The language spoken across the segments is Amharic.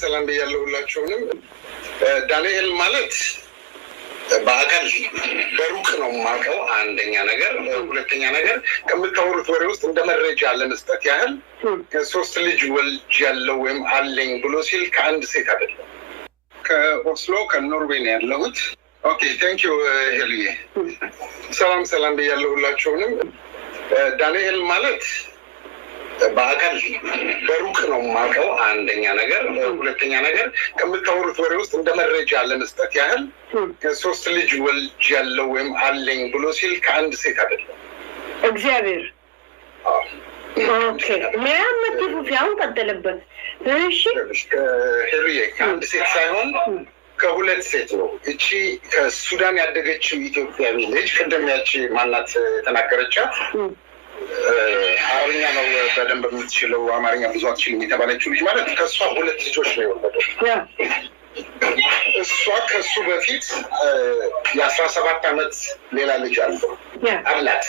ሰላም ብያለሁ ሁላችሁንም። ዳንኤል ማለት በአካል በሩቅ ነው የማውቀው አንደኛ ነገር። ሁለተኛ ነገር ከምታወሩት ወሬ ውስጥ እንደ መረጃ ለመስጠት ያህል 3 ልጅ ወልጃለሁ ወይም አለኝ ብሎ ሲል ከአንድ ሴት አይደለም። ከኦስሎ ከኖርዌይ ነው ያለሁት። ኦኬ ቴንክ ዩ ሄልዬ። ሰላም ብያለሁ ሁላችሁንም። ዳንኤል ማለት በአካል በሩቅ ነው የማውቀው አንደኛ ነገር። ሁለተኛ ነገር ከምታወሩት ወሬ ውስጥ እንደ መረጃ ለመስጠት ያህል 3 ልጅ ወልጃለሁ ወይም አለኝ ብሎ ሲል ከአንድ ሴት አይደለም። እግዚአብሔር ኦኬ ሚያመጥፉ ያው ቀጠለበት። እሺ ሄልዬ ከአንድ ሴት ሳይሆን ከሁለት ሴት ነው። እቺ ከሱዳን ያደገችው ኢትዮጵያዊ ልጅ ቅድም ያቺ ማናት ተናገረቻት አማርኛ ነው በደንብ የምትችለው፣ አማርኛ ብዙ አትችልም የተባለችው ልጅ ማለት ከእሷ 2 ልጆች ነው የወለደው። እሷ ከሱ በፊት የ17 ዓመት ሌላ ልጅ አላት።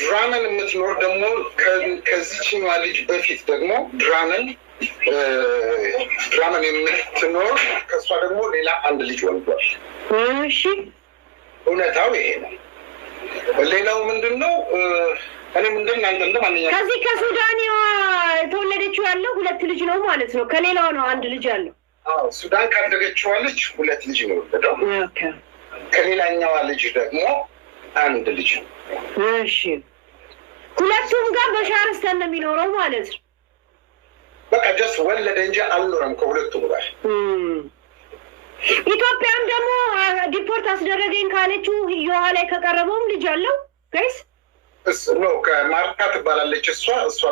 ድራመን የምትኖር ደግሞ ከዚችኛዋ ልጅ በፊት ደግሞ ድራመን የምትኖር ከእሷ ደግሞ ሌላ አንድ ልጅ ወልዷል። እሺ እውነታው ይሄ ነው። ሌላው ምንድን ነው? እኔ እናንተ እንደማንኛውም ከዚህ ከሱዳን የተወለደችው ያለው 2 ልጅ ነው ማለት ነው። ከሌላው ነው 1 ልጅ ያለው። ሱዳን ካደገችዋ ልጅ 2 ልጅ ነው የወለደው። ከሌላኛዋ ልጅ ደግሞ 1 ልጅ ነው። እሺ ሁለቱም ጋር በሻርስተን ነው የሚኖረው ማለት ነው። በቃ ጀስት ወለደ እንጂ አልኖረም ከሁለቱም ጋር። ኢትዮጵያም ደግሞ ዲፖርት አስደረገኝ ካለችው ህይወቷ ላይ ከቀረበውም ልጅ አለው ጋይስ ነው። ከማርታ ትባላለች እሷ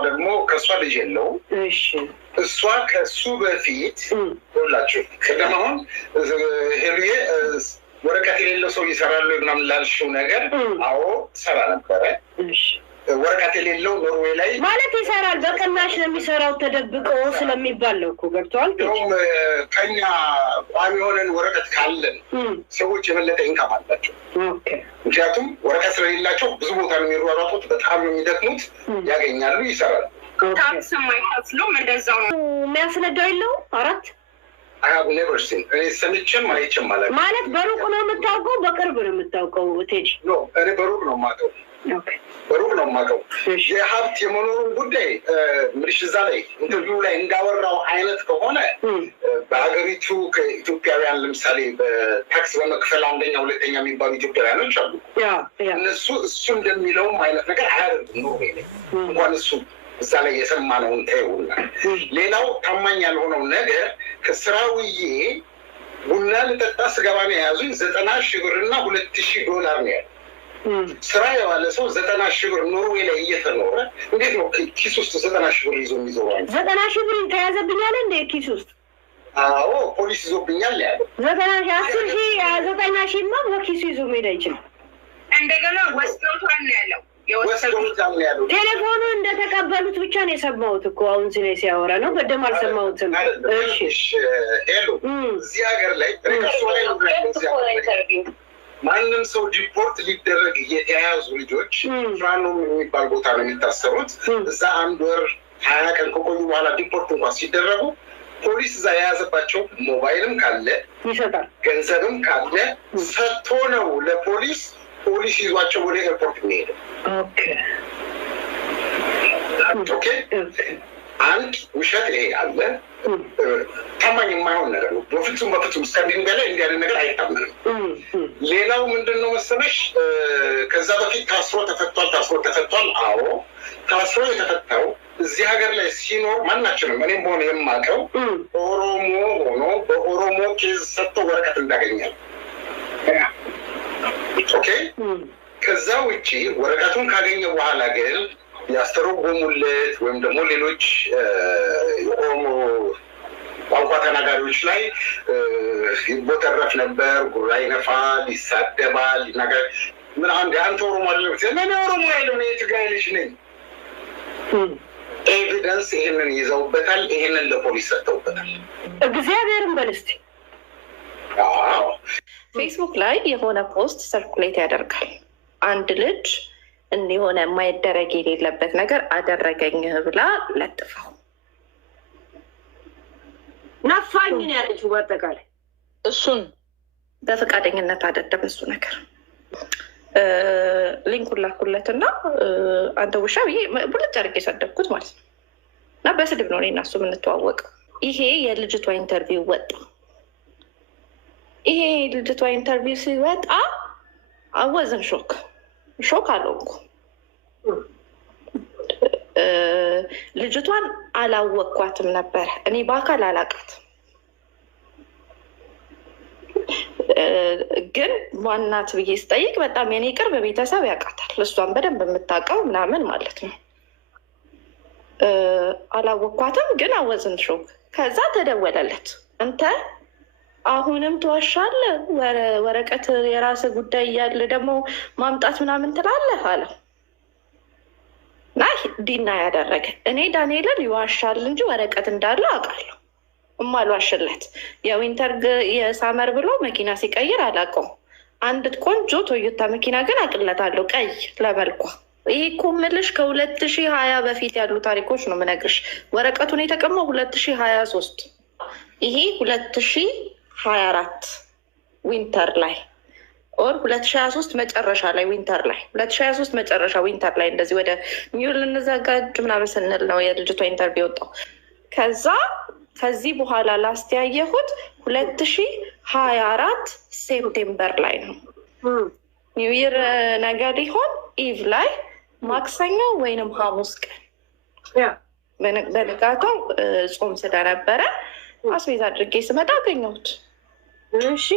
ደግሞ ከእሷ ልጅ የለውም። እሺ እሷ ከሱ በፊት ሁላችሁ ቅድም አሁን ሄሉዬ ወረቀት የሌለው ሰው ይሰራሉ ምናምን ላልሽው ነገር አዎ ሰራ ነበረ። እሺ ወረቀት የሌለው ኖርዌይ ላይ ማለት ይሰራል። በቅናሽ ነው የሚሰራው ተደብቆ ስለሚባል ነው እኮ ገብቷል። እንደውም ከኛ ቋሚ የሆነን ወረቀት ካለን ሰዎች የበለጠ ኢንካም አላቸው። ምክንያቱም ወረቀት ስለሌላቸው ብዙ ቦታ ነው የሚሯሯጡት፣ በጣም ነው የሚደክሙት፣ ያገኛሉ፣ ይሰራሉ። ታክስ የማይከፍሉም እንደዛው ነው። የሚያስነዳው የለው 4 ኔቨር ሲን እኔ ሰምቼም አይቼም ማለት በሩቅ ነው የምታውቀው በቅርብ ነው የምታውቀው? ቴጅ እኔ በሩቅ ነው የማውቀው። በሩቅ ነው የማውቀው። የሀብት የመኖሩን ጉዳይ ምልሽ እዛ ላይ ኢንተርቪው ላይ እንዳወራው አይነት ከሆነ በሀገሪቱ ከኢትዮጵያውያን ለምሳሌ በታክስ በመክፈል 1ኛ 2ኛ የሚባሉ ኢትዮጵያውያኖች አሉ። እነሱ እሱ እንደሚለውም አይነት ነገር አያደርጉም። ኖርዌይ ላይ እንኳን እሱ እዛ ላይ የሰማነውን ተይውና፣ ሌላው ታማኝ ያልሆነው ነገር ከስራ ውዬ ቡና ልጠጣ ስገባ ነው የያዙኝ 90,000 ብርና $2,000 ነው ያለ። ስራ የዋለ ሰው 90,000 ብር ኖርዌይ ላይ እየተኖረ እንዴት ነው ኪስ ውስጥ 90,000 ብር ይዞ የሚዞረው? 90,000 ብር ተያዘብኛል እንደ ኪስ ውስጥ? አዎ ፖሊስ ይዞብኛል ያለ 90,000 ማ በኪሱ ይዞ መሄድ አይችልም። እንደገና ወስዶታል ነው ያለው። ቴሌፎኑ እንደተቀበሉት ብቻ ነው የሰማሁት እኮ አሁን ሲያወራ ነው። በደም አልሰማሁትም። እሺ ሄሎ እዚህ ሀገር ላይ ማንም ሰው ዲፖርት ሊደረግ የተያያዙ ልጆች ፍራኖም የሚባል ቦታ ነው የሚታሰሩት። እዛ 1 ወር 20 ቀን ከቆዩ በኋላ ዲፖርት እንኳን ሲደረጉ ፖሊስ እዛ የያዘባቸው ሞባይልም ካለ ይሰጣል፣ ገንዘብም ካለ ሰጥቶ ነው ለፖሊስ ይዟቸው ወደ ኤርፖርት የሚሄደው። ኦኬ አንድ ውሸት ይሄ አለ። ታማኝ የማይሆን ነገር ነው። በፍጹም ስታንዲንግ በላይ እንዲህ ያለ ነገር አይታመንም። ሌላው ምንድን ነው መሰለሽ ከዛ በፊት ታስሮ ተፈቷል። አዎ ታስሮ የተፈታው እዚህ ሀገር ላይ ሲኖር ማናችንም እኔም በሆነ የማውቀው ኦሮሞ ሆኖ በኦሮሞ ኬዝ ሰጥቶ ወረቀት እንዳገኛል። ኦኬ ከዛ ውጭ ወረቀቱን ካገኘ በኋላ ግን ያስተረጎሙለት ወይም ደግሞ ሌሎች የኦሮሞ ቋንቋ ተናጋሪዎች ላይ ይቦተረፍ ነበር፣ ጉራ ይነፋል፣ ይሳደባል፣ ይናገር ምን አንተ ኦሮሞ አይደለም እኔ ኦሮሞ አይደለም እኔ ትግራይ ልጅ ነኝ። ኤቪደንስ ይሄንን ይዘውበታል። ይሄንን ለፖሊስ ሰጥተውበታል። እግዚአብሔርን በልስቲ ፌስቡክ ላይ የሆነ ፖስት ሰርኩሌት ያደርጋል። አንድ ልጅ የሆነ የማይደረግ የሌለበት ነገር አደረገኝ ብላ ለጥፈው ነፋኝ ነው ያለችው። በአጠቃላይ እሱን በፈቃደኝነት አይደለም እሱ ነገር ሊንኩን ላኩለትና አንተ ውሻ ብዬ ቡልጭ አድርጌ የሰደብኩት ማለት ነው። እና በስድብ ነው እኔና እሱ የምንተዋወቀው። ይሄ የልጅቷ ኢንተርቪው ወጣ። ይሄ ልጅቷ ኢንተርቪው ሲወጣ አወዝን ሾክ አልሆንኩ። ልጅቷን አላወቅኳትም ነበር እኔ በአካል አላውቃት፣ ግን ዋናት ብዬ ስጠይቅ በጣም የኔ ቅርብ ቤተሰብ ያውቃታል፣ እሷን በደንብ የምታውቀው ምናምን ማለት ነው። አላወቅኳትም ግን አወዝን ሾክ። ከዛ ተደወለለት፣ አንተ አሁንም ትዋሻለህ፣ ወረቀት የራስ ጉዳይ እያለ ደግሞ ማምጣት ምናምን ትላለህ አለ እና ዲና ያደረገ። እኔ ዳንኤልን ይዋሻል እንጂ ወረቀት እንዳለ አውቃለሁ። እማልዋሽለት የዊንተር የሳመር ብሎ መኪና ሲቀይር አላውቀውም። አንድ ቆንጆ ቶዮታ መኪና ግን አቅለታለሁ፣ ቀይ ለመልኳ። ይሄ እኮ የምልሽ ከ2020 በፊት ያሉ ታሪኮች ነው የምነግርሽ። ወረቀቱን የተቀማው 2023፣ ይሄ 2024 ዊንተር ላይ ኦር 2023 መጨረሻ ላይ ዊንተር ላይ 2023 መጨረሻ ዊንተር ላይ እንደዚህ ወደ ሚውል ልንዘጋጅ ምናምን ስንል ነው የልጅቷ ኢንተርቪው ወጣው። ከዚህ በኋላ ላስተያየሁት 2024 ሴፕቴምበር ላይ ነው። ኒው ይር ነገር ሊሆን ኢቭ ላይ ማክሰኞ ወይንም ሐሙስ ቀን በንጋታው ጾም ስለነበረ አስቤዛ አድርጌ ስመጣ አገኘሁት። እሺ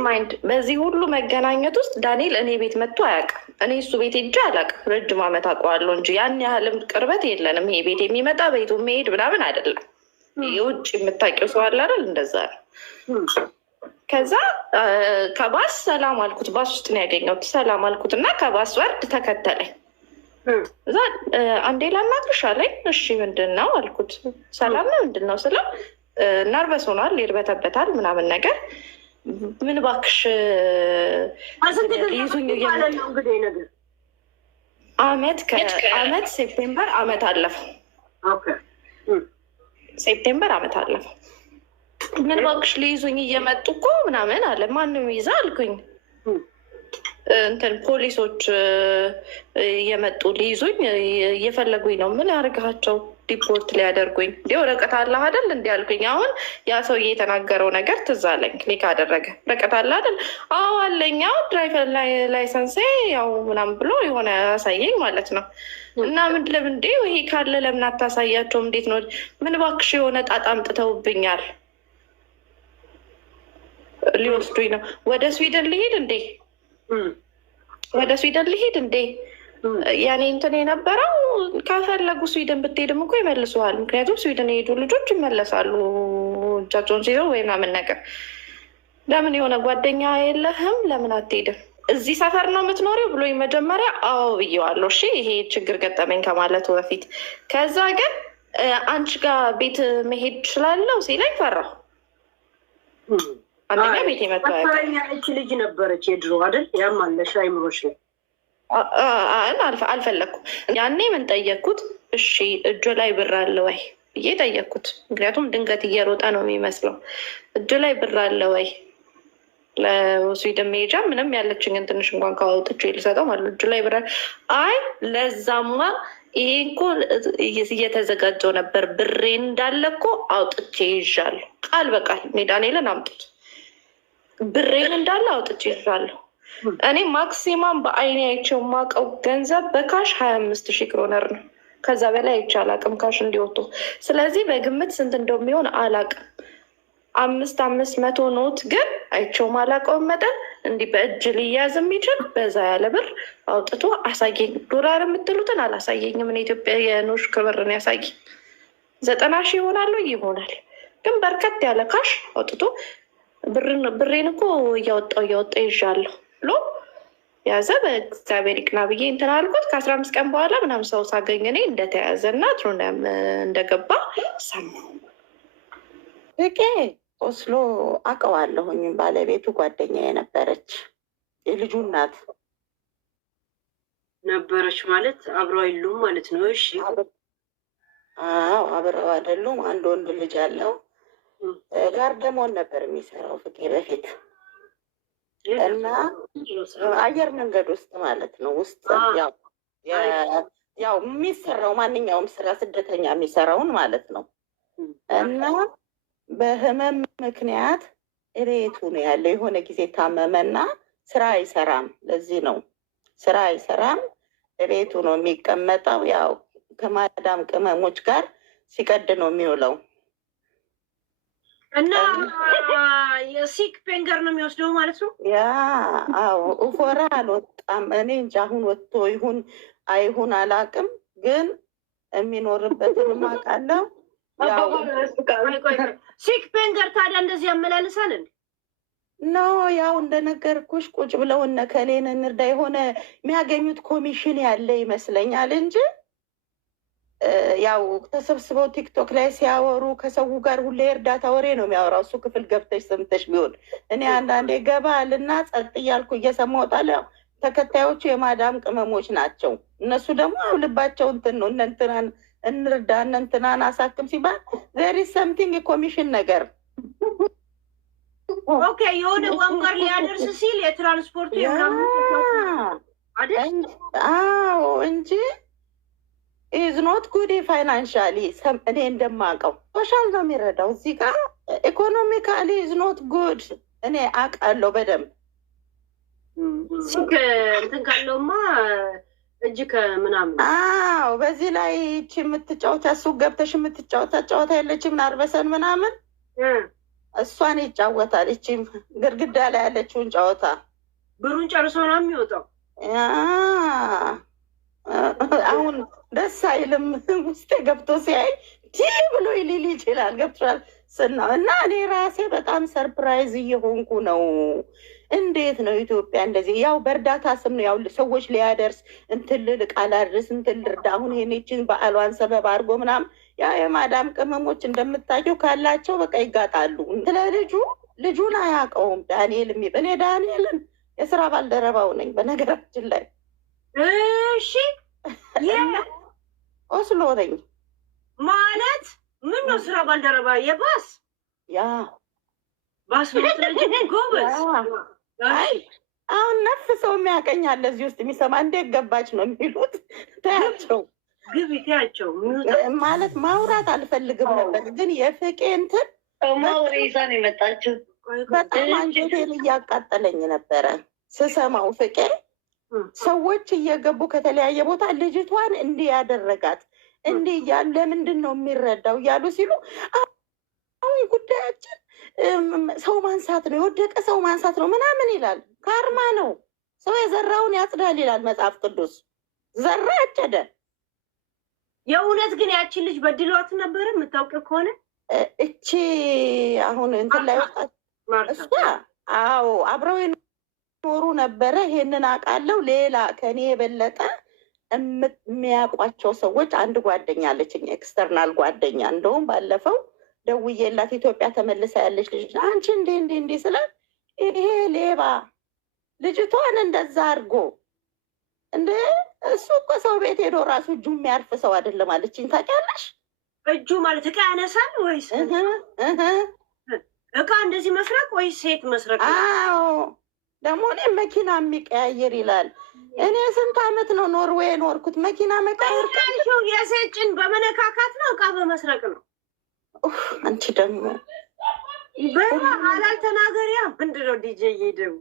ማይንድ በዚህ ሁሉ መገናኘት ውስጥ ዳንኤል እኔ ቤት መጥቶ አያውቅም። እኔ እሱ ቤት ሄጄ አላውቅም። ረጅም ዓመት አውቀዋለሁ እንጂ ያን ያህልም ቅርበት የለንም። ይሄ ቤት የሚመጣ ቤቱ መሄድ ምናምን አይደለም። የውጭ የምታውቂው ሰው አለ አይደል? እንደዛ ነው። ከዛ ከባስ ሰላም አልኩት። ባስ ውስጥ ነው ያገኘሁት። ሰላም አልኩት እና ከባስ ወርድ ተከተለኝ። እዛ አንዴ ላናግርሽ አለኝ። እሺ ምንድን ነው አልኩት። ሰላም ነው ምንድን ነው ስለው ነርቨስ ሆኗል፣ ይርበተበታል ምናምን ነገር። ምን እባክሽ ይዙኝ አመት ሴፕቴምበር አመት አለፈው። ሴፕቴምበር አመት አለፈው። ምን እባክሽ ሊይዙኝ እየመጡ እኮ ምናምን አለ። ማንም ይዛ አልኩኝ። እንትን ፖሊሶች እየመጡ ሊይዙኝ እየፈለጉኝ ነው። ምን ያደርጋቸው ዲፖርት ሊያደርጉኝ እንዲ ወረቀት አለህ አይደል እንዲ አልኩኝ። አሁን ያ ሰውዬ የተናገረው ነገር ትዝ አለኝ። ክሊክ አደረገ። ወረቀት አለ አይደል? አዎ አለኝ። ድራይቨር ላይሰንሴ ያው ምናምን ብሎ የሆነ ያሳየኝ ማለት ነው። እና ምን ለምን እንዴ ይሄ ካለ ለምን አታሳያቸውም? እንዴት ነው? ምን እባክሽ የሆነ ጣጣ አምጥተውብኛል፣ ሊወስዱኝ ነው። ወደ ስዊድን ልሄድ እንዴ? ወደ ስዊድን ልሄድ እንዴ? ያኔ እንትን የነበረው ከፈለጉ ስዊድን ብትሄድም እኮ ይመልሱሃል። ምክንያቱም ስዊድን የሄዱ ልጆች ይመለሳሉ እጃቸውን ሲይዘው ወይ ምናምን ነገር። ለምን የሆነ ጓደኛ የለህም? ለምን አትሄድም? እዚህ ሰፈር ነው የምትኖሪው ብሎ መጀመሪያ አዎ ብዬዋለሁ። እሺ ይሄ ችግር ገጠመኝ ከማለቱ በፊት። ከዛ ግን አንቺ ጋር ቤት መሄድ እችላለሁ ሲለኝ ፈራሁ። አንደኛ ቤት የመጣች ልጅ ነበረች የድሮ አይደል? ያም አለሽ አይምሮሽ ላይ አልፈለግኩም። ያኔ ምን ጠየቅኩት? እሺ እጆ ላይ ብር አለ ወይ ብዬ ጠየቅኩት። ምክንያቱም ድንገት እየሮጠ ነው የሚመስለው። እጆ ላይ ብር አለ ወይ ለስዊድን መሄጃ ምንም ያለችኝን ትንሽ እንኳን ካወጥቼ ልሰጠው ማለት እጁ ላይ ብር። አይ ለዛማ ይሄ እኮ እየተዘጋጀው ነበር፣ ብሬ እንዳለ እኮ አውጥቼ ይዣለሁ። ቃል በቃል ዳንኤልን አምጡት፣ ብሬን እንዳለ አውጥቼ ይዣለሁ። እኔ ማክሲማም በአይኔ አይቼው የማውቀው ገንዘብ በካሽ 25,000 ክሮነር ነው። ከዛ በላይ አይቼ አላውቅም ካሽ እንዲወጡ። ስለዚህ በግምት ስንት እንደሚሆን አላውቅም። 500 ኖት ግን አይቼው ማላውቀውን መጠን እንዲህ በእጅ ሊያዝ የሚችል በዛ ያለ ብር አውጥቶ አሳየኝ። ዶላር የምትሉትን አላሳየኝም። ምን ኢትዮጵያ የኖሽ ክብርን ያሳየኝ 90,000 ይሆናሉ ይሆናል። ግን በርከት ያለ ካሽ አውጥቶ ብሬን እኮ እያወጣው ይዣለሁ ብሎ ያዘ። በእግዚአብሔር ይቅና ብዬ እንትን አልኩት። ከ15 ቀን በኋላ ምናምን ሰው ሳገኝ እኔ እንደተያዘ እና ትሮንያም እንደገባ ሰማሁ። ኦስሎ አውቀዋለሁኝ። ባለቤቱ ጓደኛ የነበረች የልጁ እናት ነበረች ማለት አብረው አይሉም ማለት ነው። እሺ አዎ አብረው አይደሉም። አንድ ወንድ ልጅ አለው። ጋርደሞን ነበር የሚሰራው ፍቄ በፊት እና አየር መንገድ ውስጥ ማለት ነው። ውስጥ ያው የሚሰራው ማንኛውም ስራ ስደተኛ የሚሰራውን ማለት ነው። እና በህመም ምክንያት እቤቱ ነው ያለው። የሆነ ጊዜ ታመመና ስራ አይሰራም። ለዚህ ነው ስራ አይሰራም፣ እቤቱ ነው የሚቀመጠው። ያው ከማዳም ቅመሞች ጋር ሲቀድ ነው የሚውለው። እና የሲክ ፔንገር ነው የሚወስደው ማለት ነው። ያ አዎ፣ ኡፎራ አልወጣም። እኔ እንጂ አሁን ወጥቶ ይሁን አይሁን አላውቅም፣ ግን የሚኖርበትን አውቃለሁ። ሲክ ፔንገር ታዲያ እንደዚህ ያመላልሳል እንዴ? ኖ ያው እንደነገርኩሽ ቁጭ ብለው እነ ከሌን እንርዳ የሆነ የሚያገኙት ኮሚሽን ያለ ይመስለኛል እንጂ ያው ተሰብስበው ቲክቶክ ላይ ሲያወሩ ከሰው ጋር ሁሌ እርዳታ ወሬ ነው የሚያወራው። እሱ ክፍል ገብተሽ ሰምተሽ ቢሆን እኔ አንዳንዴ ገባ ልና ጸጥ እያልኩ እየሰማሁ እወጣለሁ። ተከታዮቹ የማዳም ቅመሞች ናቸው። እነሱ ደግሞ ያው ልባቸው እንትን ነው። እነ እንትናን እንርዳ እነ እንትናን አሳክም ሲባል ዜር ኢዝ ሰምቲንግ ኮሚሽን ነገር ኦኬ። የሆነ ወንበር ሊያደርስ ሲል የትራንስፖርት አዎ እንጂ ኢዝ ኖት ጉድ ፋይናንሻሊ። እኔ እንደማውቀው ሶሻል ነው የሚረዳው። እዚህ ጋር ኢኮኖሚካሊ ኢዝ ኖት ጉድ። እኔ አውቃለሁ በደንብ። ሲክ እንትን ካለውማ እጅ ከምናምን አዎ። በዚህ ላይ ይቺ የምትጫወታ ሱቅ ገብተሽ የምትጫወታ ጨዋታ የለችም ናርበሰን ምናምን እሷን ይጫወታል። ይቺ ግድግዳ ላይ ያለችውን ጨዋታ ብሩን ጨርሶ ነው የሚወጣው። አሁን ደስ አይልም። ውስጤ ገብቶ ሲያይ ቲሊ ብሎ ሊል ይችላል። ገብቷል ስናው እና እኔ ራሴ በጣም ሰርፕራይዝ እየሆንኩ ነው። እንዴት ነው ኢትዮጵያ እንደዚህ? ያው በእርዳታ ስም ነው ያው ሰዎች ሊያደርስ እንትን ልል ቃል አድርስ እንትን ልርዳ። አሁን ይሄኔችን በዓሏን ሰበብ አድርጎ ምናምን ያ የማዳም ቅመሞች እንደምታየው ካላቸው በቃ ይጋጣሉ። ስለ ልጁን አያውቀውም ዳንኤል እኔ ዳንኤልን የስራ ባልደረባው ነኝ በነገራችን ላይ። እሺ ኦስሎ ነኝ ማለት ምን ነው? ስራ ባልደረባ የባስ ያ ባስ ጎበዝ። አሁን ነፍ ሰው የሚያቀኛል እዚህ ውስጥ የሚሰማ እንዴት ገባች ነው የሚሉት። ታያቸው ግቢ ታያቸው ማለት ማውራት አልፈልግም ነበር፣ ግን የፍቄ እንትን ማውሬዛ ነው የመጣችው። በጣም አንጀቴን እያቃጠለኝ ነበረ ስሰማው። ፍቄ ሰዎች እየገቡ ከተለያየ ቦታ ልጅቷን እንዲህ ያደረጋት እንዲህ እያሉ ለምንድን ነው የሚረዳው እያሉ ሲሉ አሁን ጉዳያችን ሰው ማንሳት ነው፣ የወደቀ ሰው ማንሳት ነው ምናምን ይላል። ካርማ ነው፣ ሰው የዘራውን ያጽዳል ይላል መጽሐፍ ቅዱስ። ዘራ አጨደ። የእውነት ግን ያችን ልጅ በድሏት ነበረ የምታውቂው ከሆነ እቺ አሁን እንትን ላይ ወጣት እሷ አዎ አብረው የኖሩ ነበረ። ይሄንን አውቃለሁ። ሌላ ከኔ የበለጠ የሚያውቋቸው ሰዎች አንድ ጓደኛ አለችኝ፣ ኤክስተርናል ጓደኛ። እንደውም ባለፈው ደውዬላት ኢትዮጵያ ተመልሳ ያለች ልጅ አንቺ እንዴ ስላት ይሄ ሌባ ልጅቷን እንደዛ አድርጎ እንደ እሱ እኮ ሰው ቤት ሄዶ ራሱ እጁ የሚያርፍ ሰው አይደለም አለችኝ። ታውቂያለሽ? እጁ ማለት እቃ ያነሳል ወይስ እቃ እንደዚህ መስረቅ ወይስ ሴት መስረቅ? አዎ ደግሞ እኔ መኪና የሚቀያየር ይላል። እኔ ስንት አመት ነው ኖርዌይ ኖርኩት። መኪና መቀየር የሴት ጭን በመነካካት ነው እቃ በመስረቅ ነው። አንቺ ደግሞ በኋላ ተናገሪያ ምንድን ነው ዲጄ ይደው